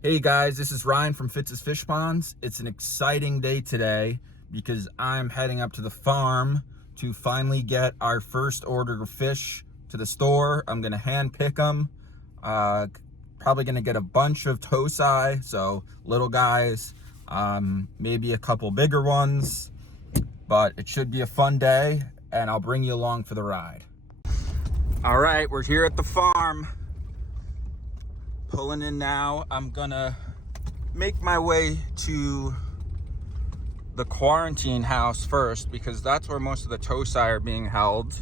Hey guys, this is Ryan from Fitz's Fish Ponds. It's an exciting day today because I'm heading up to the farm to finally get our first order of fish to the store. I'm gonna hand pick them. Probably gonna get a bunch of tosai, so little guys, maybe a couple bigger ones, but it should be a fun day and I'll bring you along for the ride. All right, we're here at the farm. Pulling in now. I'm gonna make my way to the quarantine house first because that's where most of the tosai are being held,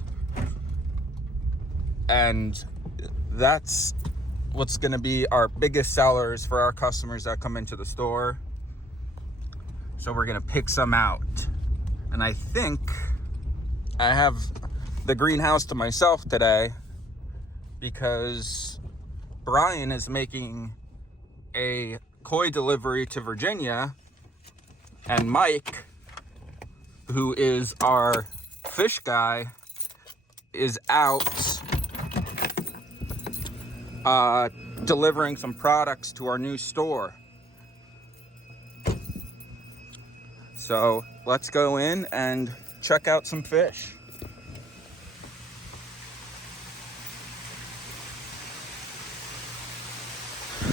and that's what's gonna be our biggest sellers for our customers that come into the store. So we're gonna pick some out, and I think I have the greenhouse to myself today because Brian is making a koi delivery to Virginia, and Mike, who is our fish guy, is out delivering some products to our new store. So let's go in and check out some fish.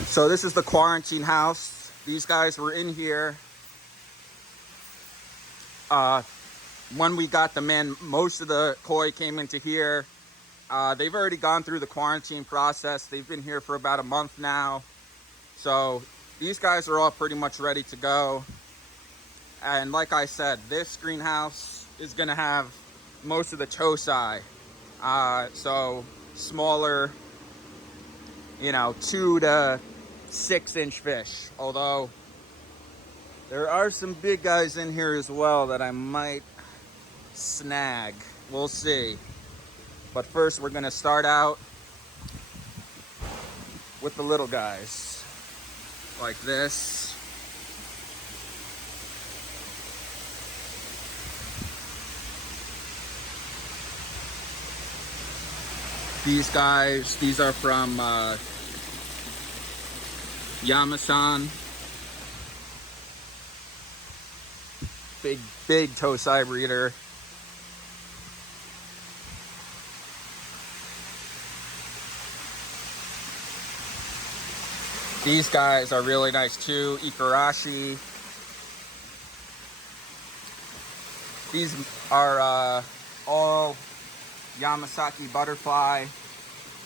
So this is the quarantine house. These guys were in here when we got them in. Most of the koi came into here. They've already gone through the quarantine process. They've been here for about a month now. So these guys are all pretty much ready to go. And like I said, this greenhouse is gonna have most of the tosai. So smaller, 2 to 6 inch fish, although there are some big guys in here as well that I might snag. We'll see. But first we're gonna start out with the little guys like this. These guys, these are from Yamasan. Big tosai breeder. These guys are really nice too, Ikarashi. These are all Yamasaki butterfly.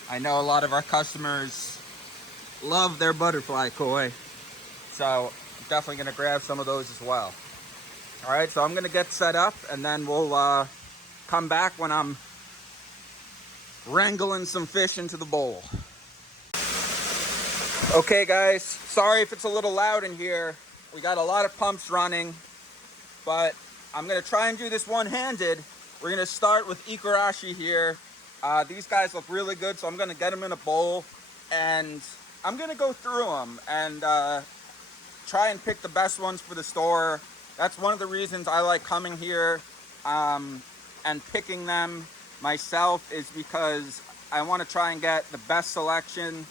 I know a lot of our customers love their butterfly koi, so I'm definitely gonna grab some of those as well. All right, so I'm gonna get set up and then we'll come back when I'm wrangling some fish into the bowl. Okay guys, sorry if it's a little loud in here. We got a lot of pumps running, but I'm gonna try and do this one-handed. We're gonna start with Ikarashi here. These guys look really good, so I'm gonna get them in a bowl and I'm gonna go through them and try and pick the best ones for the store. That's one of the reasons I like coming here and picking them myself, is because I want to try and get the best selection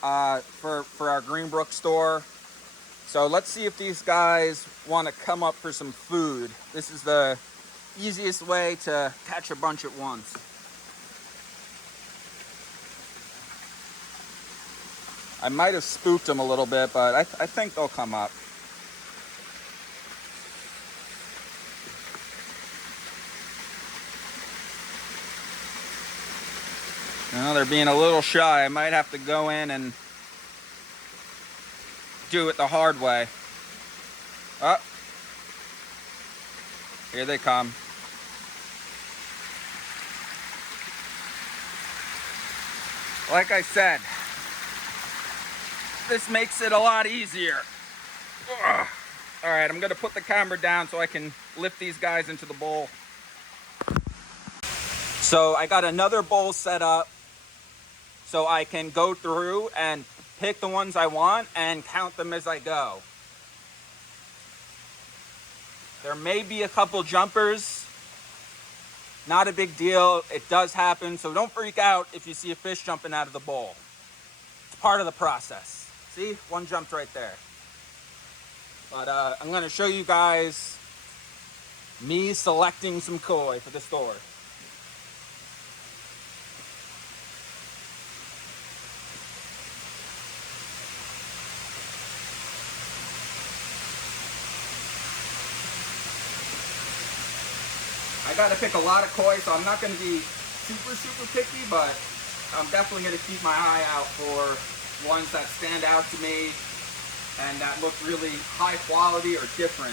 for our Green Brook store. So let's see if these guys want to come up for some food. This is the easiest way to catch a bunch at once. I might have spooked them a little bit, but I think they'll come up. Well, they're being a little shy. I might have to go in and do it the hard way. Oh, here they come. Like I said, this makes it a lot easier. Ugh. All right, I'm gonna put the camera down so I can lift these guys into the bowl. So I got another bowl set up so I can go through and pick the ones I want and count them as I go. There may be a couple jumpers. Not a big deal. It does happen, so don't freak out if you see a fish jumping out of the bowl. It's part of the process. See, one jumped right there. But I'm gonna show you guys me selecting some koi for the store. I gotta pick a lot of koi, so I'm not gonna be super picky, but I'm definitely gonna keep my eye out for ones that stand out to me and that look really high quality or different.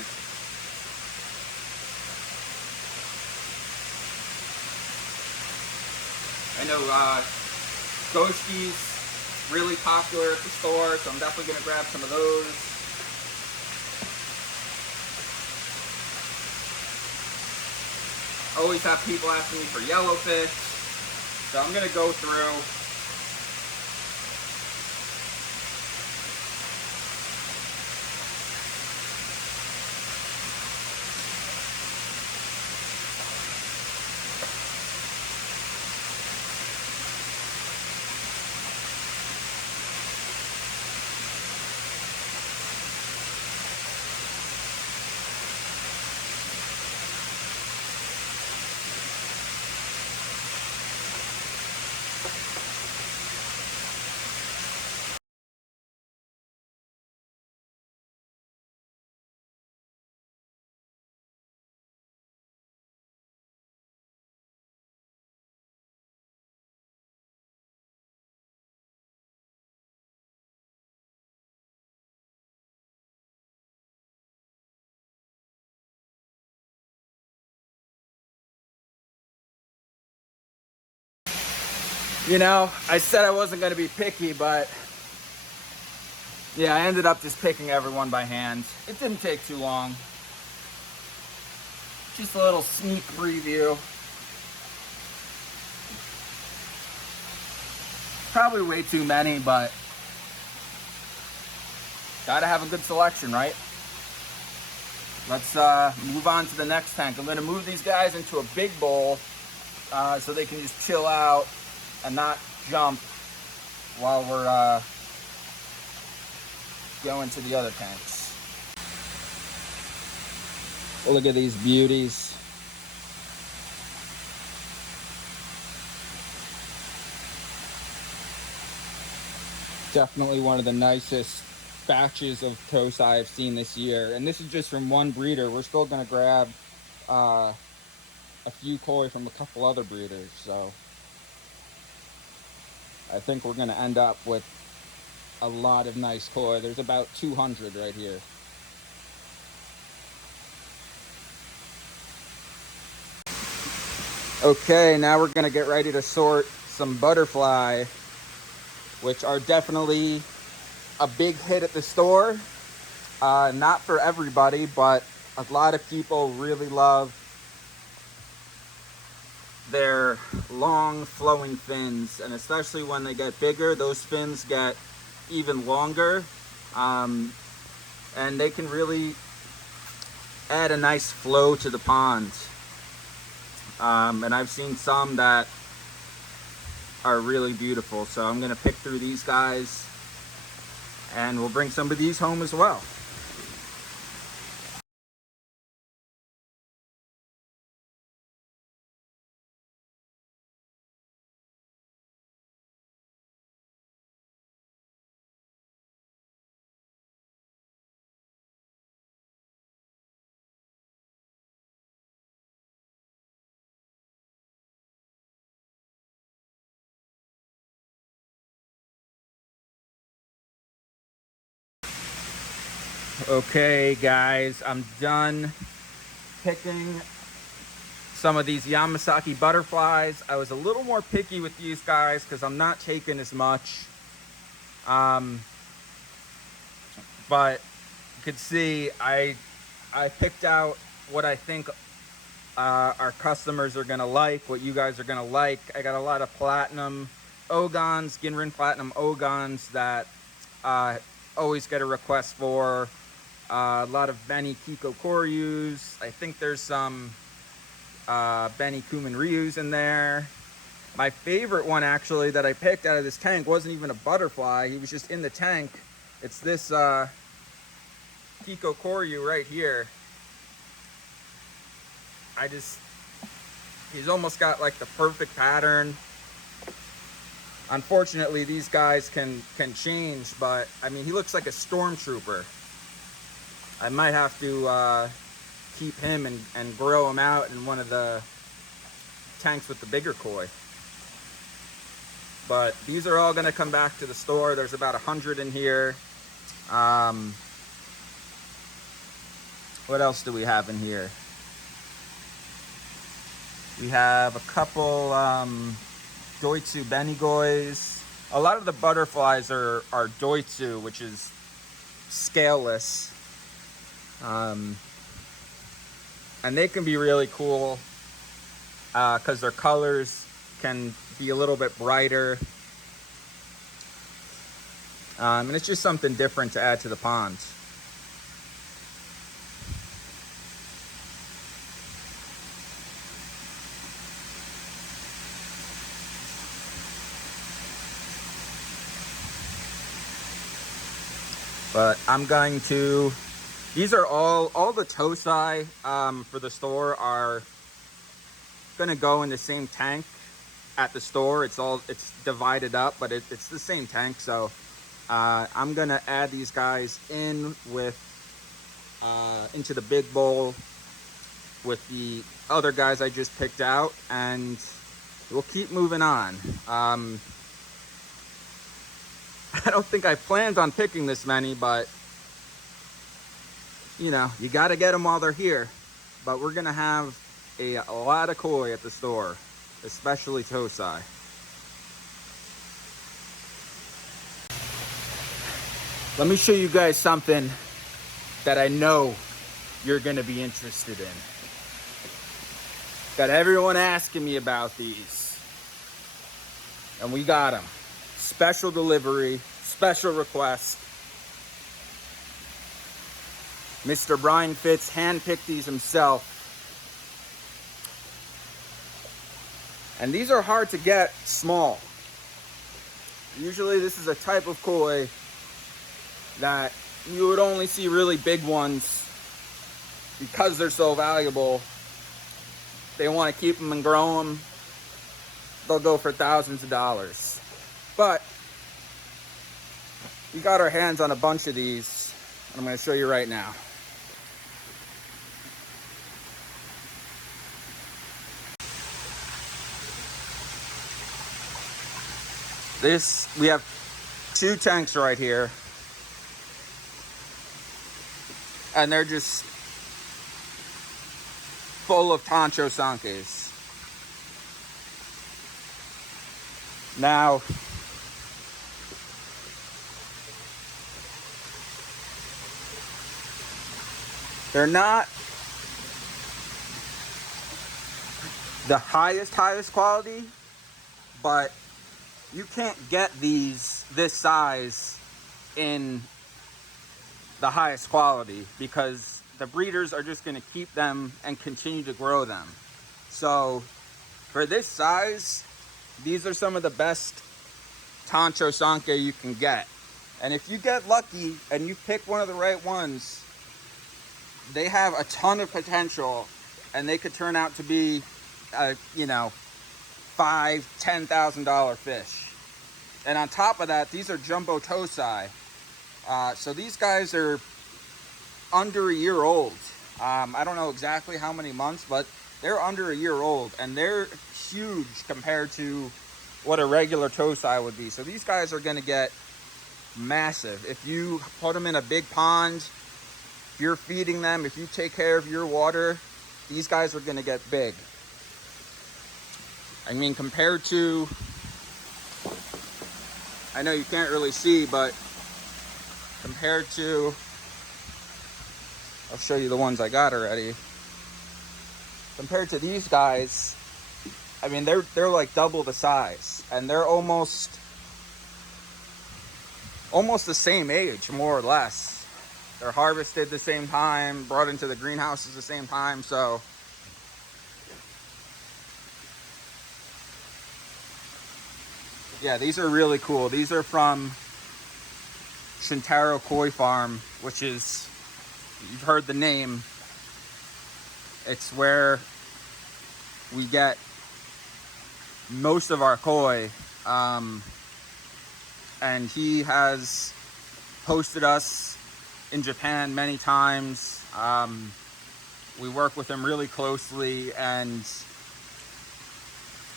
I know Ghosties really popular at the store, so I'm definitely gonna grab some of those. Always have people asking me for yellowfish, so I'm gonna go through. You know, I said I wasn't gonna be picky, but yeah, I ended up just picking everyone by hand. It didn't take too long. Just a little sneak preview. Probably way too many, but gotta have a good selection, right? Let's move on to the next tank. I'm gonna move these guys into a big bowl so they can just chill out and not jump while we're going to the other tanks. Well, look at these beauties. Definitely one of the nicest batches of tosai I've seen this year. And this is just from one breeder. We're still gonna grab a few koi from a couple other breeders. So I think we're gonna end up with a lot of nice koi. There's about 200 right here. Okay, now we're gonna get ready to sort some butterfly, which are definitely a big hit at the store. Not for everybody, but a lot of people really love their long flowing fins, and especially when they get bigger, those fins get even longer, and they can really add a nice flow to the pond. And I've seen some that are really beautiful, so I'm gonna pick through these guys and we'll bring some of these home as well. Okay guys, I'm done picking some of these Yamasaki butterflies. I was a little more picky with these guys because I'm not taking as much. But you can see I picked out what I think our customers are gonna like, what you guys are gonna like. I got a lot of platinum ogons, Ginrin platinum ogons that always get a request for. A lot of Benny Kiko Koryus. I think there's some Benny Kuman Ryus in there. My favorite one actually that I picked out of this tank wasn't even a butterfly. He was just in the tank. It's this Kiko Koryu right here. He's almost got like the perfect pattern. Unfortunately, these guys can change, but I mean, he looks like a stormtrooper. I might have to keep him and grow him out in one of the tanks with the bigger koi. But these are all going to come back to the store. There's about 100 in here. What else do we have in here? We have a couple Doitsu Benigois. A lot of the butterflies are Doitsu, which is scaleless. And they can be really cool because their colors can be a little bit brighter. And it's just something different to add to the ponds. But I'm going to, these are all the tosai for the store are gonna go in the same tank at the store. It's divided up, but it's the same tank. So I'm gonna add these guys in with, into the big bowl with the other guys I just picked out, and we'll keep moving on. I don't think I planned on picking this many, but you know, you got to get them while they're here. But we're going to have a lot of koi at the store, especially tosai. Let me show you guys something that I know you're going to be interested in. Got everyone asking me about these. And we got them. Special delivery, special request. Mr. Brian Fitz handpicked these himself. And these are hard to get small. Usually this is a type of koi that you would only see really big ones because they're so valuable. They want to keep them and grow them. They'll go for thousands of dollars. But we got our hands on a bunch of these, and I'm going to show you right now. We have 2 tanks right here, and they're just full of tancho sankes. Now, they're not the highest quality, but you can't get this size in the highest quality because the breeders are just going to keep them and continue to grow them. So for this size, these are some of the best tancho sanke you can get. And if you get lucky and you pick one of the right ones, they have a ton of potential, and they could turn out to be, you know, $5,000-$10,000 fish. And on top of that, these are jumbo tosai. So these guys are under a year old. I don't know exactly how many months, but they're under a year old, and they're huge compared to what a regular tosai would be. So these guys are going to get massive. If you put them in a big pond, if you're feeding them, if you take care of your water, these guys are going to get big. I mean, compared to, I know you can't really see, but compared to, I'll show you the ones I got already. Compared to these guys, I mean, they're like double the size, and they're almost the same age, more or less. They're harvested the same time, brought into the greenhouses the same time, so yeah, these are really cool. These are from Shintaro Koi Farm, which is, you've heard the name. It's where we get most of our koi. And he has hosted us in Japan many times. We work with him really closely, and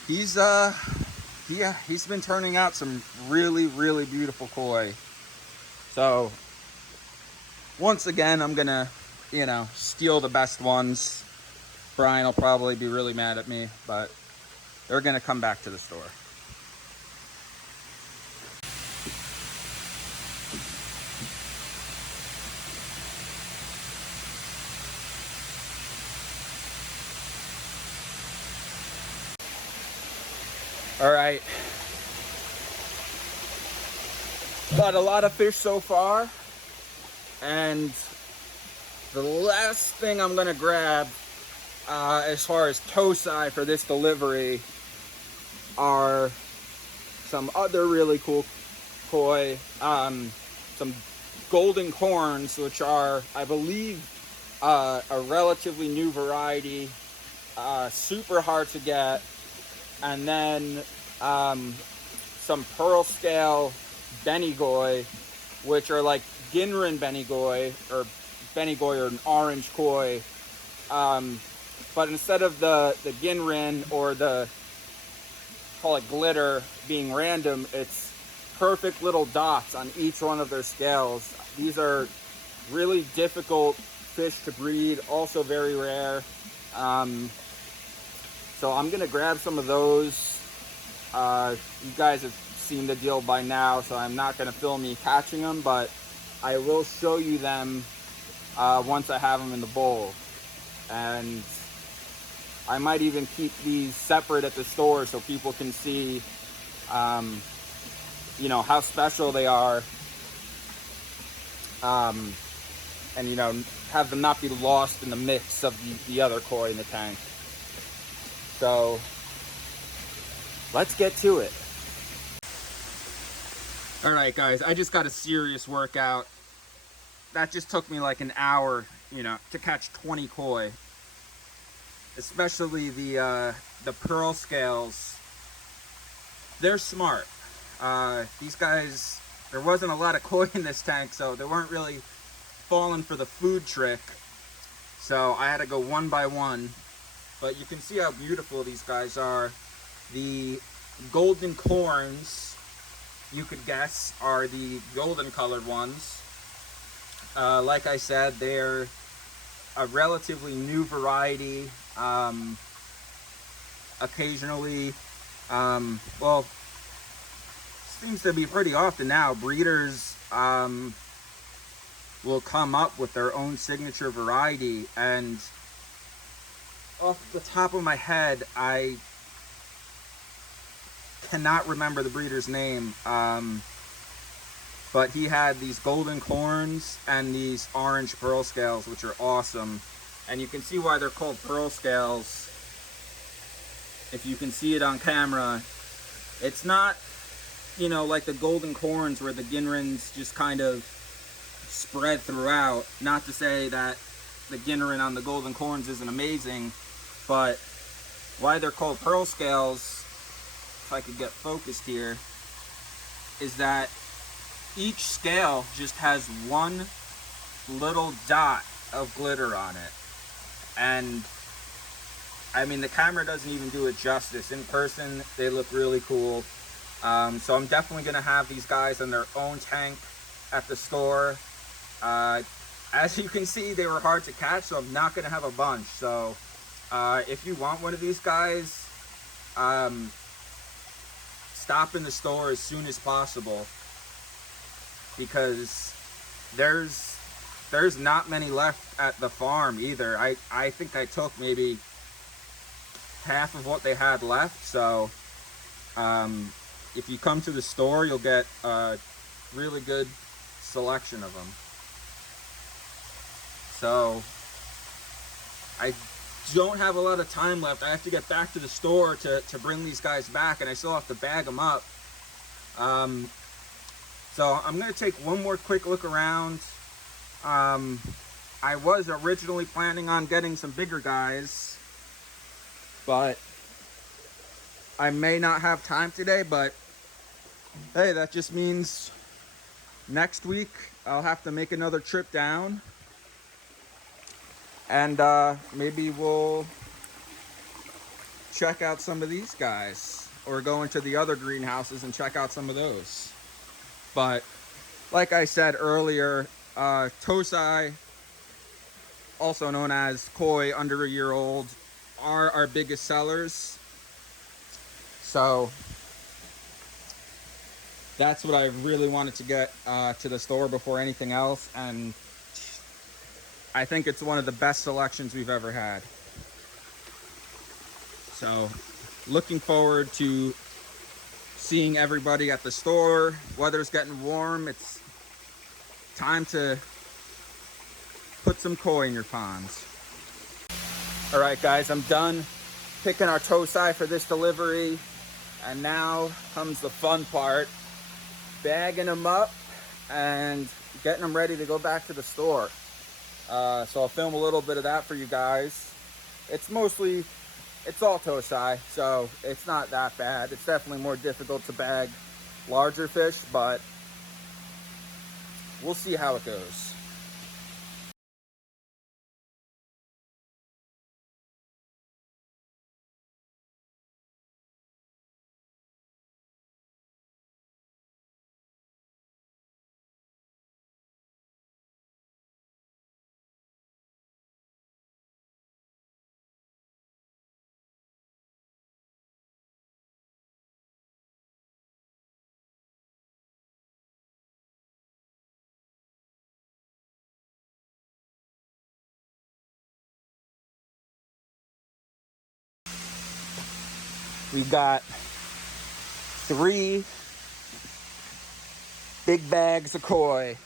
he's been turning out some really, really beautiful koi. So once again, I'm gonna, steal the best ones. Brian will probably be really mad at me, but they're gonna come back to the store. All right, got a lot of fish so far, and the last thing I'm gonna grab as far as tosai for this delivery are some other really cool koi, some golden corns, which are, I believe, a relatively new variety, super hard to get. And then some pearl scale benigoi, which are like Ginrin benigoi, or an orange koi. But instead of the Ginrin or the, call it glitter, being random, it's perfect little dots on each one of their scales. These are really difficult fish to breed, also very rare. So I'm gonna grab some of those. You guys have seen the deal by now, so I'm not gonna film me catching them, but I will show you them once I have them in the bowl. And I might even keep these separate at the store so people can see, how special they are. And, have them not be lost in the mix of the other koi in the tank. So let's get to it. All right, guys, I just got a serious workout. That just took me like an hour, to catch 20 koi. Especially the pearl scales. They're smart. These guys, there wasn't a lot of koi in this tank, so they weren't really falling for the food trick. So I had to go one by one. But you can see how beautiful these guys are. The golden corns, you could guess, are the golden colored ones. Like I said, they're a relatively new variety. Occasionally, seems to be pretty often now, breeders will come up with their own signature variety, and off the top of my head, I cannot remember the breeder's name, but he had these golden corns and these orange pearl scales, which are awesome. And you can see why they're called pearl scales. If you can see it on camera, it's not, like the golden corns where the Ginrins just kind of spread throughout. Not to say that the Ginrin on the golden corns isn't amazing, but why they're called pearl scales, if I could get focused here, is that each scale just has one little dot of glitter on it. And I mean, the camera doesn't even do it justice. In person, they look really cool. So I'm definitely gonna have these guys in their own tank at the store. As you can see, they were hard to catch, so I'm not gonna have a bunch. So if you want one of these guys, stop in the store as soon as possible, because there's not many left at the farm either. I think I took maybe half of what they had left. So if you come to the store, you'll get a really good selection of them. So I don't have a lot of time left. I have to get back to the store to bring these guys back, and I still have to bag them up. So I'm gonna take one more quick look around. I was originally planning on getting some bigger guys, but I may not have time today. But hey, that just means next week I'll have to make another trip down, and maybe we'll check out some of these guys, or go into the other greenhouses and check out some of those. But like I said earlier, tosai, also known as koi, under a year old, are our biggest sellers. So that's what I really wanted to get to the store before anything else, and I think it's one of the best selections we've ever had. So looking forward to seeing everybody at the store. Weather's getting warm. It's time to put some koi in your ponds. All right, guys, I'm done picking our tosai for this delivery. And now comes the fun part, bagging them up and getting them ready to go back to the store. So I'll film a little bit of that for you guys. It's all tosai, so it's not that bad. It's definitely more difficult to bag larger fish, but we'll see how it goes. We got 3 big bags of koi.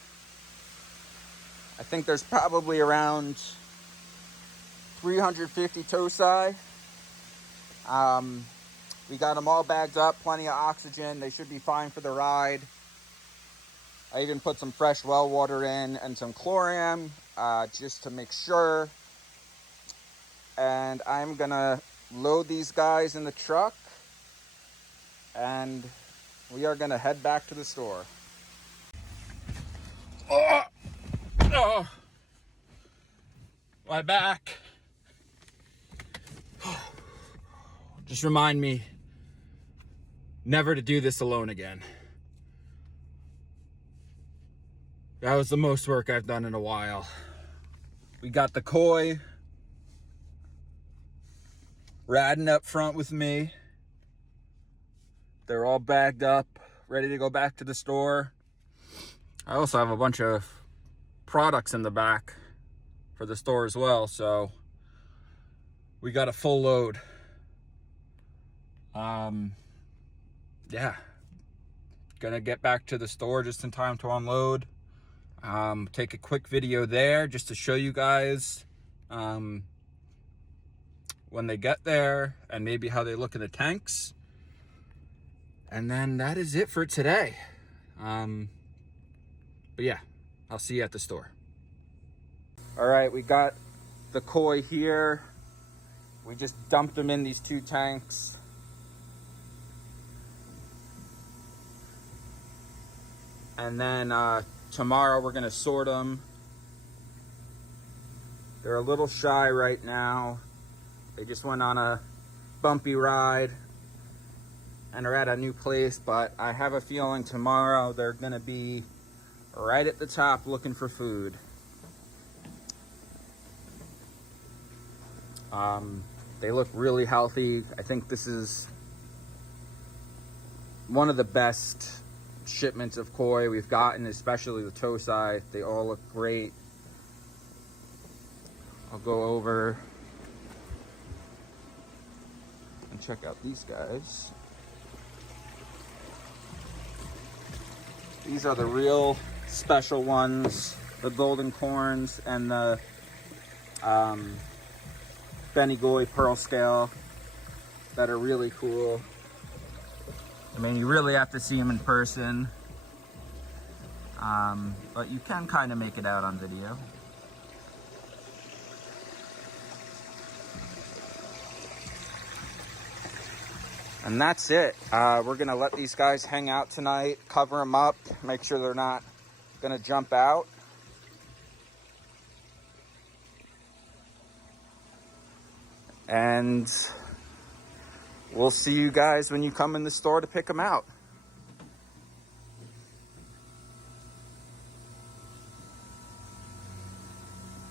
I think there's probably around 350 tosai. We got them all bagged up, plenty of oxygen. They should be fine for the ride. I even put some fresh well water in and some chloram, just to make sure. And I'm gonna load these guys in the truck, and we are gonna head back to the store. Oh, my back. Just remind me never to do this alone again. That was the most work I've done in a while. We got the koi riding up front with me. They're all bagged up, ready to go back to the store. I also have a bunch of products in the back for the store as well, so we got a full load. Yeah, gonna get back to the store just in time to unload. Take a quick video there just to show you guys when they get there, and maybe how they look in the tanks. And then that is it for today. But yeah, I'll see you at the store. All right, we got the koi here. We just dumped them in these 2 tanks. And then tomorrow we're gonna sort them. They're a little shy right now. They just went on a bumpy ride and are at a new place, but I have a feeling tomorrow they're gonna be right at the top looking for food. They look really healthy. I think this is one of the best shipments of koi we've gotten, especially the tosai. They all look great. I'll go over and check out these guys. These are the real special ones, the golden corns and the Benigoi pearl scale, that are really cool. I mean, you really have to see them in person. but you can kind of make it out on video. And that's it. We're gonna let these guys hang out tonight, cover them up, make sure they're not gonna jump out. And we'll see you guys when you come in the store to pick them out.